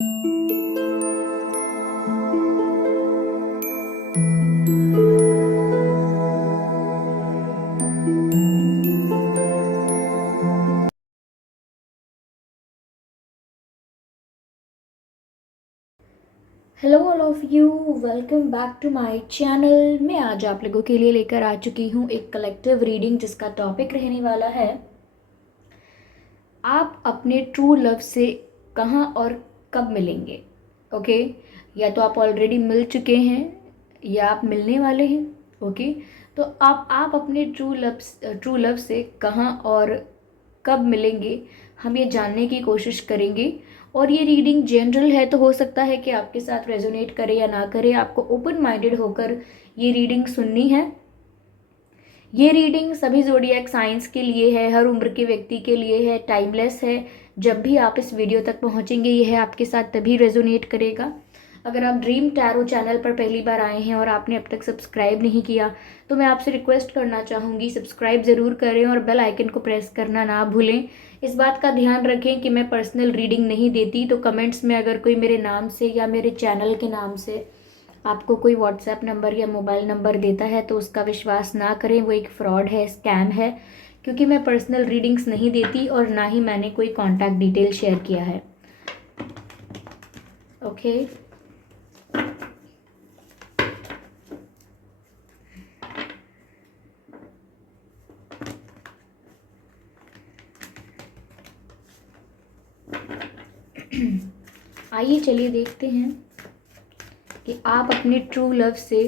Hello all of you, welcome back to my channel. मैं आज आप लोगों के लिए लेकर आ चुकी हूँ एक कलेक्टिव रीडिंग जिसका टॉपिक रहने वाला है आप अपने ट्रू लव से कहाँ और कब मिलेंगे। ओके, या तो आप ऑलरेडी मिल चुके हैं या आप मिलने वाले हैं। ओके, तो आप अपने ट्रू लव से कहाँ और कब मिलेंगे, हम ये जानने की कोशिश करेंगे। और ये रीडिंग जनरल है तो हो सकता है कि आपके साथ रेजोनेट करे या ना करे, आपको ओपन माइंडेड होकर ये रीडिंग सुननी है। ये रीडिंग सभी ज़ोडिएक साइंस के लिए है, हर उम्र के व्यक्ति के लिए है, टाइमलेस है। जब भी आप इस वीडियो तक पहुंचेंगे यह आपके साथ तभी रेजोनेट करेगा। अगर आप ड्रीम टैरो चैनल पर पहली बार आए हैं और आपने अब तक सब्सक्राइब नहीं किया तो मैं आपसे रिक्वेस्ट करना चाहूँगी, सब्सक्राइब ज़रूर करें और बेल आइकन को प्रेस करना ना भूलें। इस बात का ध्यान रखें कि मैं पर्सनल रीडिंग नहीं देती, तो कमेंट्स में अगर कोई मेरे नाम से या मेरे चैनल के नाम से आपको कोई व्हाट्सएप नंबर या मोबाइल नंबर देता है तो उसका विश्वास ना करें, वो एक फ्रॉड है, स्कैम है। क्योंकि मैं पर्सनल रीडिंग्स नहीं देती और ना ही मैंने कोई कॉन्टैक्ट डिटेल शेयर किया है। ओके, आइए चलिए देखते हैं कि आप अपने ट्रू लव से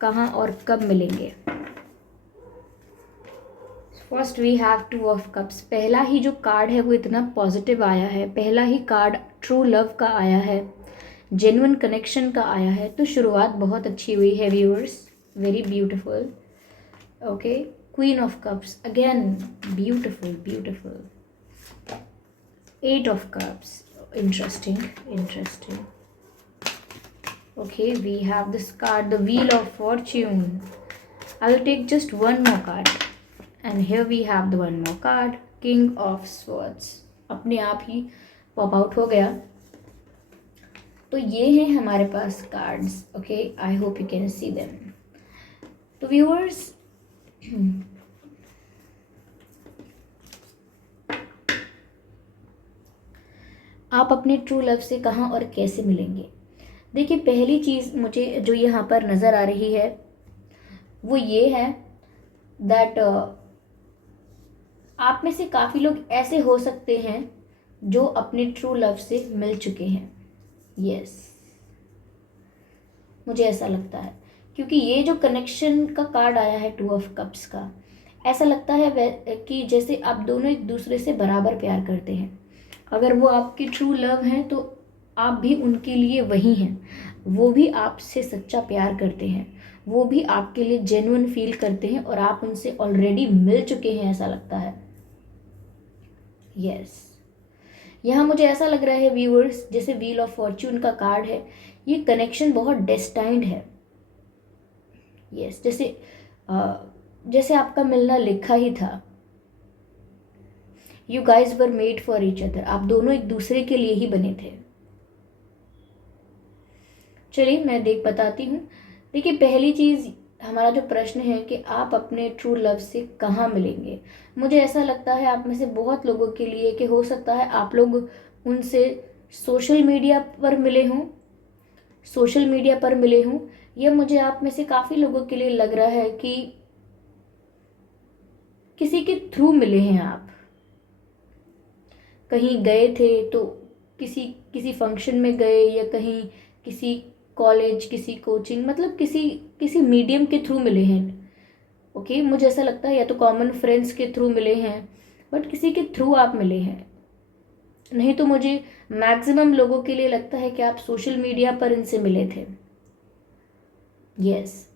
कहाँ और कब मिलेंगे। First we have two of cups. पहला ही जो कार्ड है वो इतना पॉजिटिव आया है, पहला ही कार्ड ट्रू लव का आया है, जेन्युइन कनेक्शन का आया है। तो शुरुआत बहुत अच्छी हुई है viewers, very beautiful. Okay, queen of cups again, beautiful beautiful. Eight of cups, interesting interesting. Okay, we have this card, the wheel of fortune. I will take just one more card and here we have the one more card, king of swords. अपने आप ही pop out हो गया। तो ये हैं हमारे पास cards. Okay, I hope you can see them. तो व्यूअर्स, आप अपने ट्रू लव से कहाँ और कैसे मिलेंगे। देखिए, पहली चीज़ मुझे जो यहाँ पर नज़र आ रही है वो ये है दैट आप में से काफ़ी लोग ऐसे हो सकते हैं जो अपने ट्रू लव से मिल चुके हैं। यस, मुझे ऐसा लगता है क्योंकि ये जो कनेक्शन का कार्ड आया है टू ऑफ कप्स का, ऐसा लगता है कि जैसे आप दोनों एक दूसरे से बराबर प्यार करते हैं। अगर वो आपकी ट्रू लव हैं तो आप भी उनके लिए वही हैं, वो भी आपसे सच्चा प्यार करते हैं, वो भी आपके लिए जेन्युइन फील करते हैं और आप उनसे ऑलरेडी मिल चुके हैं, ऐसा लगता है। यस, यहाँ मुझे ऐसा लग रहा है व्यूअर्स, जैसे व्हील ऑफ फॉर्च्यून का कार्ड है, ये कनेक्शन बहुत डेस्टाइंड है। यस, जैसे आपका मिलना लिखा ही था। You guys were made for each other, आप दोनों एक दूसरे के लिए ही बने थे। चलिए मैं बताती हूँ। देखिए, पहली चीज़, हमारा जो प्रश्न है कि आप अपने ट्रू लव से कहाँ मिलेंगे। मुझे ऐसा लगता है आप में से बहुत लोगों के लिए कि हो सकता है आप लोग उनसे सोशल मीडिया पर मिले हों, या मुझे आप में से काफ़ी लोगों के लिए लग रहा है कि किसी के थ्रू मिले हैं। आप कहीं गए थे तो किसी किसी फंक्शन में गए, या कहीं किसी कॉलेज, किसी कोचिंग, मतलब किसी किसी मीडियम के थ्रू मिले हैं। ओके, मुझे ऐसा लगता है या तो कॉमन फ्रेंड्स के थ्रू मिले हैं, बट किसी के थ्रू आप मिले हैं। नहीं तो मुझे मैक्सिमम लोगों के लिए लगता है कि आप सोशल मीडिया पर इनसे मिले थे। यस,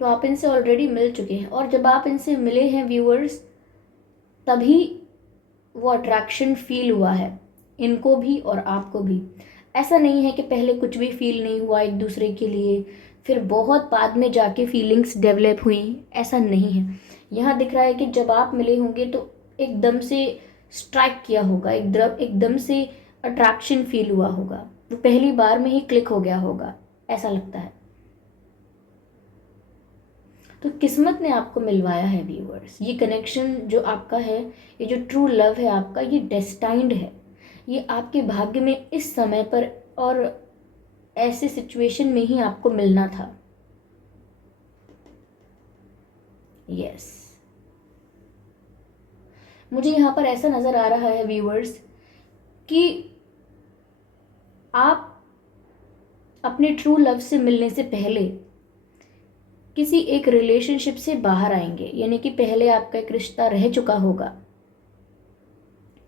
तो आप इनसे ऑलरेडी मिल चुके हैं और जब आप इनसे मिले हैं व्यूअर्स, तभी वो अट्रैक्शन फील हुआ है, इनको भी और आपको भी। ऐसा नहीं है कि पहले कुछ भी फील नहीं हुआ एक दूसरे के लिए, फिर बहुत बाद में जाके फीलिंग्स डेवलप हुई, ऐसा नहीं है। यहाँ दिख रहा है कि जब आप मिले होंगे तो एकदम से स्ट्राइक किया होगा, एकदम से अट्रैक्शन फील हुआ होगा, वो पहली बार में ही क्लिक हो गया होगा, ऐसा लगता है। तो किस्मत ने आपको मिलवाया है व्यूअर्स। ये कनेक्शन जो आपका है, ये जो ट्रू लव है आपका, ये डेस्टाइंड है। ये आपके भाग्य में इस समय पर और ऐसे सिचुएशन में ही आपको मिलना था। यस, मुझे यहाँ पर ऐसा नज़र आ रहा है व्यूअर्स कि आप अपने ट्रू लव से मिलने से पहले किसी एक रिलेशनशिप से बाहर आएंगे, यानी कि पहले आपका एक रिश्ता रह चुका होगा।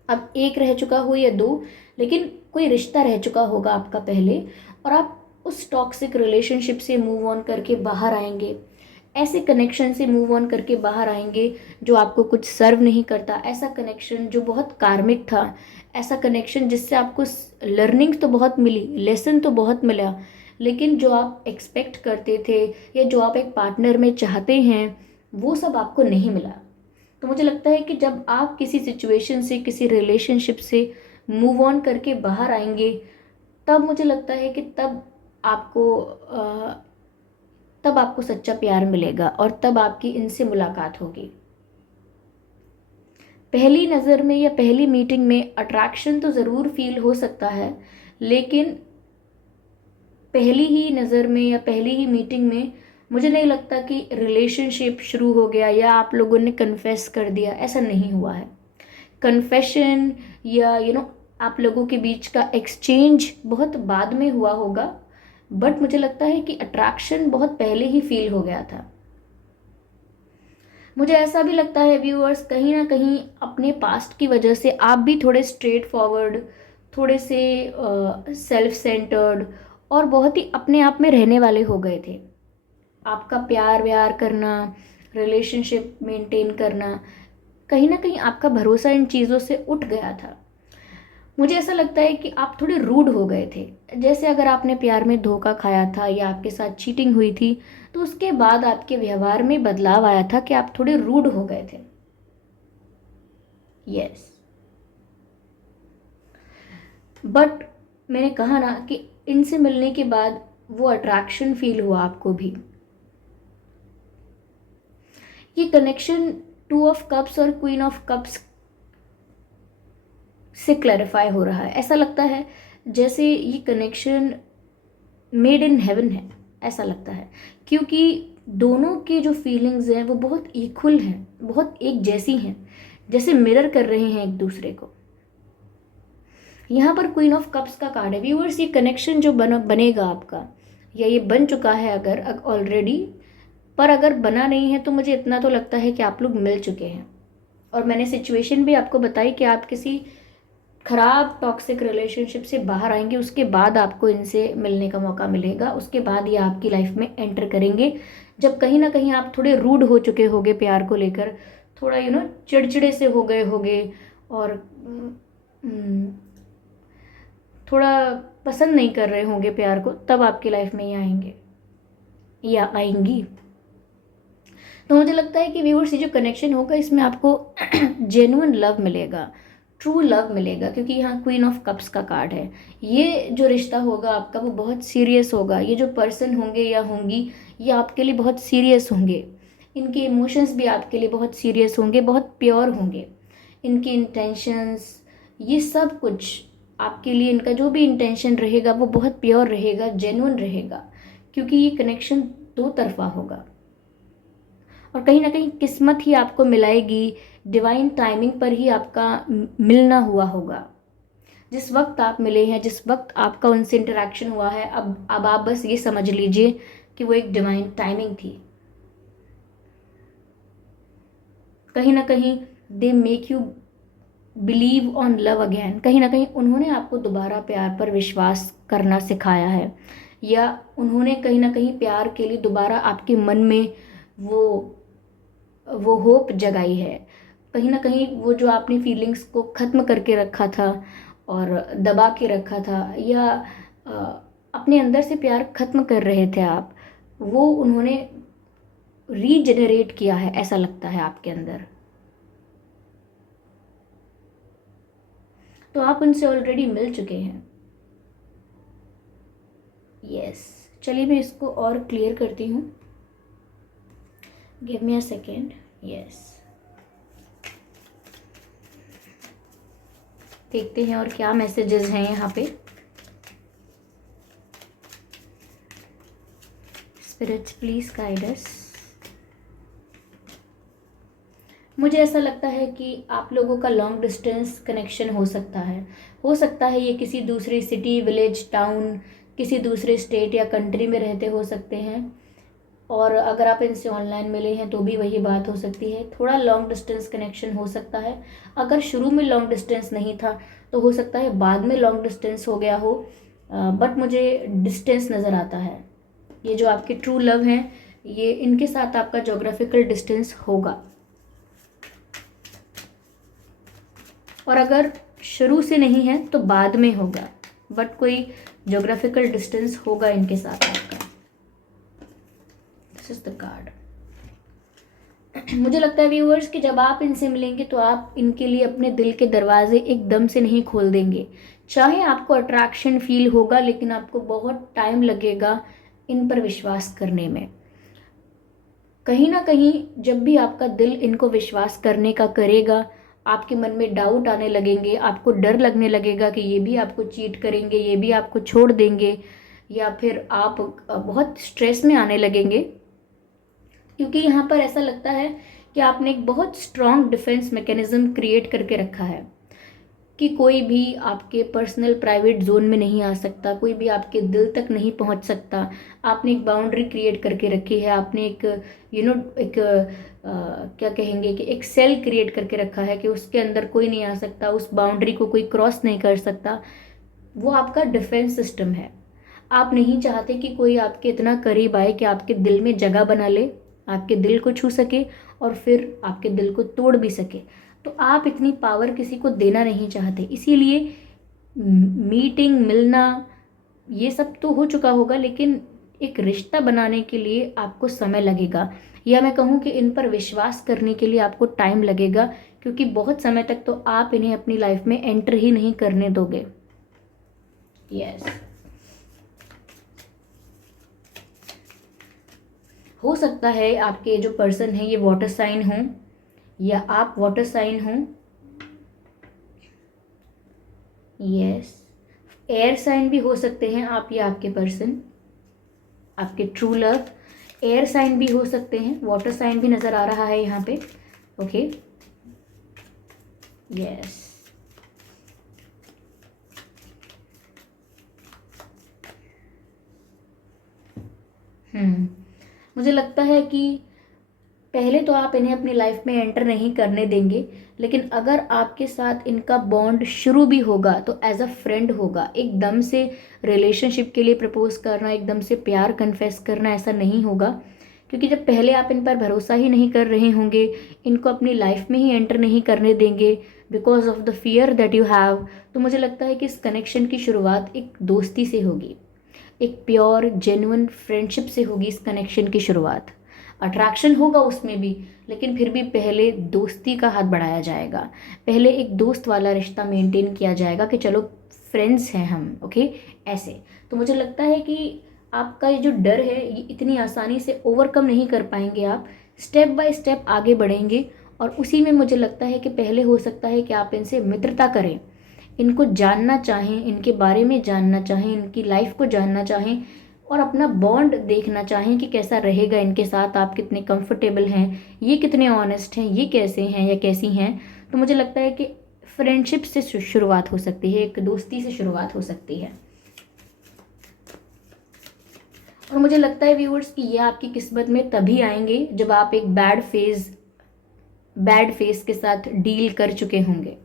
अब एक रह चुका हो या दो, लेकिन कोई रिश्ता रह चुका होगा आपका पहले, और आप उस टॉक्सिक रिलेशनशिप से मूव ऑन करके बाहर आएंगे, ऐसे कनेक्शन से मूव ऑन करके बाहर आएंगे जो आपको कुछ सर्व नहीं करता, ऐसा कनेक्शन जो बहुत कार्मिक था, ऐसा कनेक्शन जिससे आपको लर्निंग तो बहुत मिली, लेसन तो बहुत मिला, लेकिन जो आप एक्सपेक्ट करते थे या जो आप एक पार्टनर में चाहते हैं वो सब आपको नहीं मिला। तो मुझे लगता है कि जब आप किसी सिचुएशन से, किसी रिलेशनशिप से मूव ऑन करके बाहर आएंगे, तब मुझे लगता है कि तब आपको सच्चा प्यार मिलेगा और तब आपकी इनसे मुलाकात होगी। पहली नज़र में या पहली मीटिंग में अट्रैक्शन तो ज़रूर फील हो सकता है, लेकिन पहली ही नज़र में या पहली ही मीटिंग में मुझे नहीं लगता कि रिलेशनशिप शुरू हो गया या आप लोगों ने कन्फेस कर दिया, ऐसा नहीं हुआ है। कन्फेशन या आप लोगों के बीच का एक्सचेंज बहुत बाद में हुआ होगा, बट मुझे लगता है कि अट्रैक्शन बहुत पहले ही फील हो गया था। मुझे ऐसा भी लगता है व्यूअर्स, कहीं ना कहीं अपने पास्ट की वजह से आप भी थोड़े स्ट्रेट फॉरवर्ड, थोड़े से सेल्फ सेंटर्ड और बहुत ही अपने आप में रहने वाले हो गए थे। आपका प्यार व्यार करना, रिलेशनशिप मेंटेन करना, कहीं ना कहीं आपका भरोसा इन चीज़ों से उठ गया था। मुझे ऐसा लगता है कि आप थोड़े रूड हो गए थे। जैसे अगर आपने प्यार में धोखा खाया था या आपके साथ चीटिंग हुई थी, तो उसके बाद आपके व्यवहार में बदलाव आया था कि आप थोड़े रूड हो गए थे। यस, बट मैंने कहा ना कि इनसे मिलने के बाद वो अट्रैक्शन फील हुआ आपको भी। ये कनेक्शन टू ऑफ कप्स और क्वीन ऑफ कप्स से क्लैरिफाई हो रहा है। ऐसा लगता है जैसे ये कनेक्शन मेड इन हेवन है, ऐसा लगता है, क्योंकि दोनों के जो फीलिंग्स हैं वो बहुत इक्वल हैं, बहुत एक जैसी हैं, जैसे मिरर कर रहे हैं एक दूसरे को। यहाँ पर क्वीन ऑफ कप्स का कार्ड है व्यूअर्स। ये कनेक्शन जो बनेगा आपका, या ये बन चुका है अगर ऑलरेडी, पर अगर बना नहीं है तो मुझे इतना तो लगता है कि आप लोग मिल चुके हैं। और मैंने सिचुएशन भी आपको बताई कि आप किसी खराब टॉक्सिक रिलेशनशिप से बाहर आएंगे, उसके बाद आपको इनसे मिलने का मौका मिलेगा, उसके बाद ये आपकी लाइफ में एंटर करेंगे, जब कहीं ना कहीं आप थोड़े रूड हो चुके होगे प्यार को लेकर, थोड़ा चिड़चिड़े से हो गए होगे और थोड़ा पसंद नहीं कर रहे होंगे प्यार को, तब आपकी लाइफ में ये आएंगे या आएंगी। तो मुझे लगता है कि व्यूअर्स, ये जो कनेक्शन होगा इसमें आपको जेन्युइन लव मिलेगा, ट्रू लव मिलेगा, क्योंकि यहाँ क्वीन ऑफ कप्स का कार्ड है। ये जो रिश्ता होगा आपका वो बहुत सीरियस होगा। ये जो पर्सन होंगे या होंगी, ये आपके लिए बहुत सीरियस होंगे, इनके इमोशंस भी आपके लिए बहुत सीरियस होंगे, बहुत प्योर होंगे, इनके इंटेंशंस, ये सब कुछ आपके लिए, इनका जो भी इंटेंशन रहेगा वो बहुत प्योर रहेगा, जेन्युइन रहेगा, क्योंकि ये कनेक्शन दो तरफा होगा। और कहीं ना कहीं किस्मत ही आपको मिलाएगी, डिवाइन टाइमिंग पर ही आपका मिलना हुआ होगा। जिस वक्त आप मिले हैं, जिस वक्त आपका उनसे इंटरेक्शन हुआ है, अब आप बस ये समझ लीजिए कि वो एक डिवाइन टाइमिंग थी। कहीं ना कहीं they make you believe on love again, कहीं ना कहीं उन्होंने आपको दोबारा प्यार पर विश्वास करना सिखाया है, या उन्होंने कहीं ना कहीं प्यार के लिए दोबारा आपके मन में वो होप जगाई है। कहीं ना कहीं वो जो आपने फीलिंग्स को ख़त्म करके रखा था और दबा के रखा था, या अ, अपने अंदर से प्यार ख़त्म कर रहे थे आप, वो उन्होंने रीजनरेट किया है, ऐसा लगता है आपके अंदर। तो आप उनसे ऑलरेडी मिल चुके हैं। यस, चलिए मैं इसको और क्लियर करती हूँ। Give me a second. Yes, देखते हैं और क्या मैसेजेस हैं यहाँ पे। Spirits please guide us. मुझे ऐसा लगता है कि आप लोगों का लॉन्ग डिस्टेंस कनेक्शन हो सकता है। ये किसी दूसरी सिटी, विलेज, टाउन, किसी दूसरे स्टेट या कंट्री में रहते हो सकते हैं। और अगर आप इनसे ऑनलाइन मिले हैं तो भी वही बात हो सकती है। थोड़ा लॉन्ग डिस्टेंस कनेक्शन हो सकता है। अगर शुरू में लॉन्ग डिस्टेंस नहीं था तो हो सकता है बाद में लॉन्ग डिस्टेंस हो गया हो, बट मुझे डिस्टेंस नज़र आता है। ये जो आपके ट्रू लव हैं, ये इनके साथ आपका जोग्राफिकल डिस्टेंस होगा। और अगर शुरू से नहीं है तो बाद में होगा, बट कोई जोग्राफिकल डिस्टेंस होगा इनके साथ आपका। This is the card. मुझे लगता है व्यूअर्स कि जब आप इनसे मिलेंगे तो आप इनके लिए अपने दिल के दरवाजे एकदम से नहीं खोल देंगे। चाहे आपको अट्रैक्शन फील होगा, लेकिन आपको बहुत टाइम लगेगा इन पर विश्वास करने में। कहीं ना कहीं जब भी आपका दिल इनको विश्वास करने का करेगा, आपके मन में डाउट आने लगेंगे, आपको डर लगने लगेगा कि ये भी आपको चीट करेंगे, ये भी आपको छोड़ देंगे, या फिर आप बहुत स्ट्रेस में आने लगेंगे। क्योंकि यहाँ पर ऐसा लगता है कि आपने एक बहुत स्ट्रॉन्ग डिफेंस मैकेनिज्म क्रिएट करके रखा है कि कोई भी आपके पर्सनल प्राइवेट जोन में नहीं आ सकता, कोई भी आपके दिल तक नहीं पहुँच सकता। आपने एक बाउंड्री क्रिएट करके रखी है, आपने एक एक क्या कहेंगे कि एक सेल क्रिएट करके रखा है कि उसके अंदर कोई नहीं आ सकता, उस बाउंड्री को कोई क्रॉस नहीं कर सकता। वो आपका डिफेंस सिस्टम है। आप नहीं चाहते कि कोई आपके इतना करीब आए कि आपके दिल में जगह बना ले, आपके दिल को छू सके और फिर आपके दिल को तोड़ भी सके। तो आप इतनी पावर किसी को देना नहीं चाहते, इसीलिए मीटिंग, मिलना, ये सब तो हो चुका होगा, लेकिन एक रिश्ता बनाने के लिए आपको समय लगेगा, या मैं कहूँ कि इन पर विश्वास करने के लिए आपको टाइम लगेगा, क्योंकि बहुत समय तक तो आप इन्हें अपनी लाइफ में एंटर ही नहीं करने दोगे। यस, हो सकता है आपके जो पर्सन है ये वाटर साइन हो या आप वाटर साइन हो। यस, एयर साइन भी हो सकते हैं आप या आपके पर्सन, आपके ट्रू लव। एयर साइन भी हो सकते हैं, वाटर साइन भी नज़र आ रहा है यहाँ पे। ओके, यस, मुझे लगता है कि पहले तो आप इन्हें अपनी लाइफ में एंटर नहीं करने देंगे, लेकिन अगर आपके साथ इनका बॉन्ड शुरू भी होगा तो एज अ फ्रेंड होगा। एकदम से रिलेशनशिप के लिए प्रपोज करना, एकदम से प्यार कन्फेस करना, ऐसा नहीं होगा। क्योंकि जब पहले आप इन पर भरोसा ही नहीं कर रहे होंगे, इनको अपनी लाइफ में ही एंटर नहीं करने देंगे because of the fear that you have, तो मुझे लगता है कि इस कनेक्शन की शुरुआत एक दोस्ती से होगी, एक प्योर जेन्युइन फ्रेंडशिप से होगी इस कनेक्शन की शुरुआत। अट्रैक्शन होगा उसमें भी, लेकिन फिर भी पहले दोस्ती का हाथ बढ़ाया जाएगा, पहले एक दोस्त वाला रिश्ता मेंटेन किया जाएगा कि चलो फ्रेंड्स हैं हम, ओके, ऐसे। तो मुझे लगता है कि आपका ये जो डर है ये इतनी आसानी से ओवरकम नहीं कर पाएंगे आप, स्टेप बाय स्टेप आगे बढ़ेंगे। और उसी में मुझे लगता है कि पहले हो सकता है कि आप इनसे मित्रता करें, इनको जानना चाहें, इनके बारे में जानना चाहें, इनकी लाइफ को जानना चाहें और अपना बॉन्ड देखना चाहें कि कैसा रहेगा इनके साथ, आप कितने कंफर्टेबल हैं, ये कितने ऑनेस्ट हैं, ये कैसे हैं या कैसी हैं। तो मुझे लगता है कि फ्रेंडशिप से शुरुआत हो सकती है, एक दोस्ती से शुरुआत हो सकती है। और मुझे लगता है व्यूअर्स कि ये आपकी किस्मत में तभी आएंगे जब आप एक बैड फेस के साथ डील कर चुके होंगे।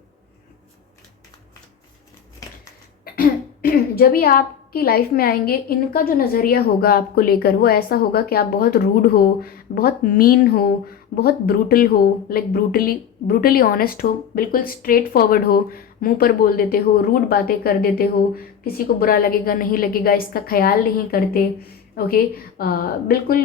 जब ही आपकी लाइफ में आएंगे, इनका जो नज़रिया होगा आपको लेकर वो ऐसा होगा कि आप बहुत रूड हो, बहुत मीन हो, बहुत ब्रूटल हो, लाइक ब्रूटली ऑनेस्ट हो, बिल्कुल स्ट्रेट फॉरवर्ड हो, मुंह पर बोल देते हो, रूड बातें कर देते हो, किसी को बुरा लगेगा नहीं लगेगा इसका ख्याल नहीं करते। ओके, बिल्कुल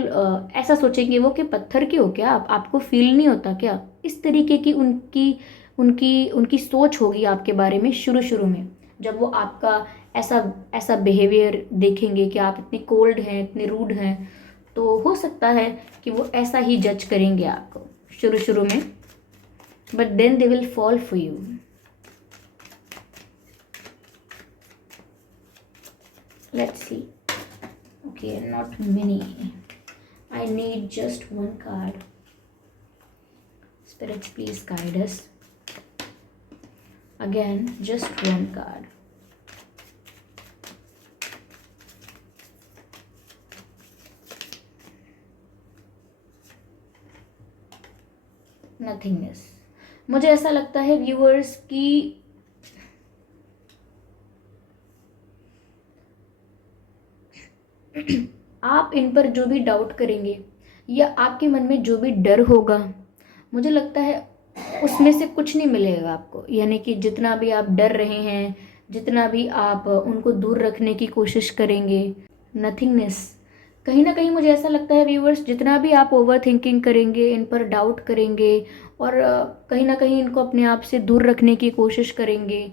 ऐसा सोचेंगे वो कि पत्थर के हो क्या आप, आपको फील नहीं होता क्या, इस तरीके की उनकी उनकी उनकी सोच होगी आपके बारे में शुरू शुरू में, जब वो आपका ऐसा ऐसा बिहेवियर देखेंगे कि आप इतने कोल्ड हैं, इतने रूड हैं, तो हो सकता है कि वो ऐसा ही जज करेंगे आपको शुरू शुरू में, but then they will fall for you. Let's see. Okay, not many, I need just one card. Spirits, please guide us. Again, just one card. Nothingness. मुझे ऐसा लगता है व्यूअर्स की आप इन पर जो भी डाउट करेंगे या आपके मन में जो भी डर होगा, मुझे लगता है उसमें से कुछ नहीं मिलेगा आपको। यानी कि जितना भी आप डर रहे हैं, जितना भी आप उनको दूर रखने की कोशिश करेंगे, नथिंगनेस, कहीं ना कहीं मुझे ऐसा लगता है व्यूअर्स, जितना भी आप ओवर थिंकिंग करेंगे, इन पर डाउट करेंगे और कहीं ना कहीं इनको अपने आप से दूर रखने की कोशिश करेंगे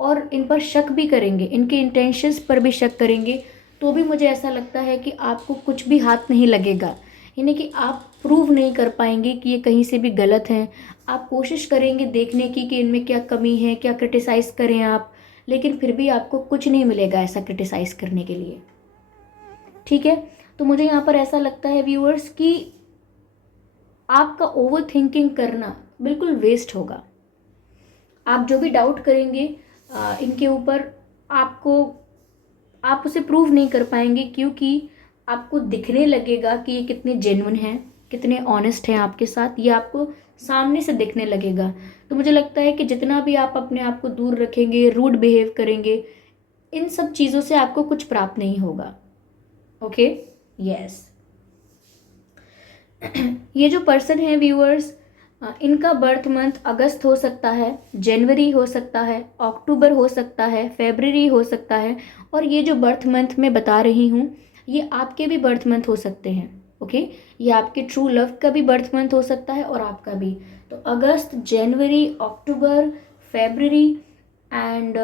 और इन पर शक भी करेंगे, इनके इंटेंशंस पर भी शक करेंगे, तो भी मुझे ऐसा लगता है कि आपको कुछ भी हाथ नहीं लगेगा। यानी कि आप प्रूव नहीं कर पाएंगे कि ये कहीं से भी गलत हैं। आप कोशिश करेंगे देखने की कि इनमें क्या कमी है, क्या क्रिटिसाइज़ करें आप, लेकिन फिर भी आपको कुछ नहीं मिलेगा ऐसा क्रिटिसाइज़ करने के लिए। ठीक है, तो मुझे यहाँ पर ऐसा लगता है व्यूअर्स कि आपका ओवर थिंकिंग करना बिल्कुल वेस्ट होगा। आप जो भी डाउट करेंगे इनके ऊपर, आप उसे प्रूव नहीं कर पाएंगे, क्योंकि आपको दिखने लगेगा कि ये कितने जेन्युइन हैं, कितने ऑनेस्ट हैं आपके साथ, ये आपको सामने से दिखने लगेगा। तो मुझे लगता है कि जितना भी आप अपने आप को दूर रखेंगे, रूड बिहेव करेंगे, इन सब चीज़ों से आपको कुछ प्राप्त नहीं होगा। Okay, yes. ये जो पर्सन है व्यूअर्स, इनका बर्थ मंथ अगस्त हो सकता है, जनवरी हो सकता है, अक्टूबर हो सकता है, फरवरी हो सकता है, और ये जो बर्थ मंथ मैं बता रही हूँ ये आपके भी बर्थ मंथ हो सकते हैं। ओके, ये आपके ट्रू लव का भी बर्थ मंथ हो सकता है और आपका भी। तो August, January, October, February and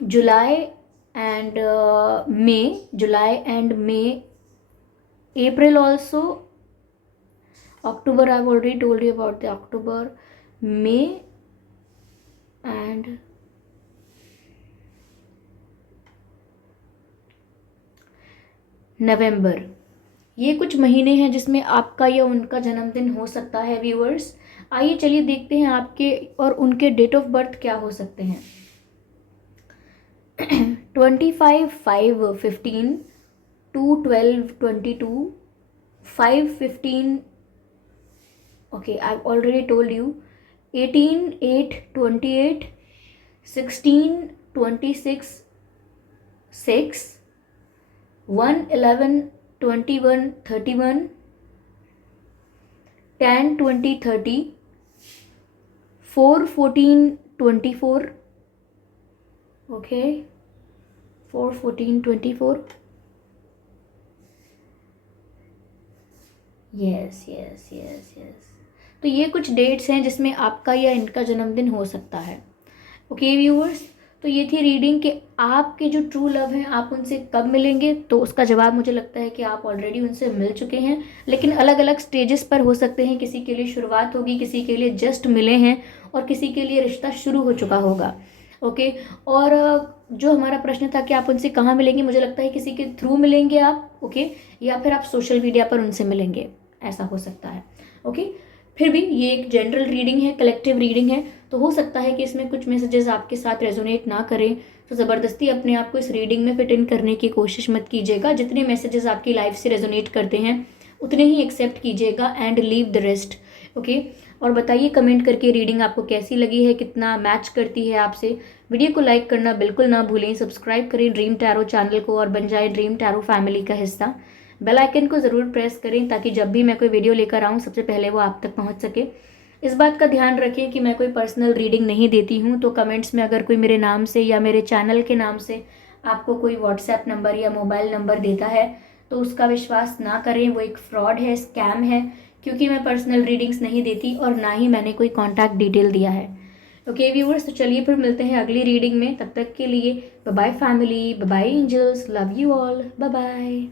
July and May, April also, October I've already told you about the October, May and नवंबर। ये कुछ महीने हैं जिसमें आपका या उनका जन्मदिन हो सकता है व्यूअर्स। आइए चलिए देखते हैं आपके और उनके डेट ऑफ बर्थ क्या हो सकते हैं। 25/5/15, 2/12/22, 5/15, okay, I've already told you, 18/8/28, 16/26/6, 1/11/21/31, 10/20/30, 4/14/24, okay, 4/14/24, yes yes yes yes. तो ये कुछ डेट्स हैं जिसमें आपका या इनका जन्मदिन हो सकता है। ओके व्यूअर्स, तो ये थी रीडिंग कि आपके जो ट्रू लव हैं आप उनसे कब मिलेंगे। तो उसका जवाब मुझे लगता है कि आप ऑलरेडी उनसे मिल चुके हैं, लेकिन अलग अलग स्टेजेस पर हो सकते हैं। किसी के लिए शुरुआत होगी, किसी के लिए जस्ट मिले हैं और किसी के लिए रिश्ता शुरू हो चुका होगा। ओके, और जो हमारा प्रश्न था कि आप उनसे कहाँ मिलेंगे, मुझे लगता है किसी के थ्रू मिलेंगे आप। ओके, या फिर आप सोशल मीडिया पर उनसे मिलेंगे, ऐसा हो सकता है। ओके, फिर भी ये एक जनरल रीडिंग है, कलेक्टिव रीडिंग है, तो हो सकता है कि इसमें कुछ मैसेजेस आपके साथ रेजोनेट ना करें, तो ज़बरदस्ती अपने आप को इस रीडिंग में फिट इन करने की कोशिश मत कीजिएगा। जितने मैसेजेस आपकी लाइफ से रेजोनेट करते हैं उतने ही एक्सेप्ट कीजिएगा and leave the rest. Okay, और बताइए कमेंट करके रीडिंग आपको कैसी लगी है, कितना मैच करती है आपसे। वीडियो को लाइक करना बिल्कुल ना भूलें, सब्सक्राइब करें ड्रीम टैरो चैनल को और बन जाए ड्रीम टैरो फैमिली का हिस्सा। बेल आइकन को ज़रूर प्रेस करें ताकि जब भी मैं कोई वीडियो लेकर आऊँ सबसे पहले वो आप तक पहुँच सके। इस बात का ध्यान रखें कि मैं कोई पर्सनल रीडिंग नहीं देती हूँ, तो कमेंट्स में अगर कोई मेरे नाम से या मेरे चैनल के नाम से आपको कोई व्हाट्सएप नंबर या मोबाइल नंबर देता है तो उसका विश्वास ना करें, वो एक फ्रॉड है, स्कैम है। क्योंकि मैं पर्सनल रीडिंग्स नहीं देती और ना ही मैंने कोई कॉन्टैक्ट डिटेल दिया है। ओके व्यूअर्स, तो चलिए फिर मिलते हैं अगली रीडिंग में। तब तक के लिए bye bye family, bye bye angels, love you all, bye bye.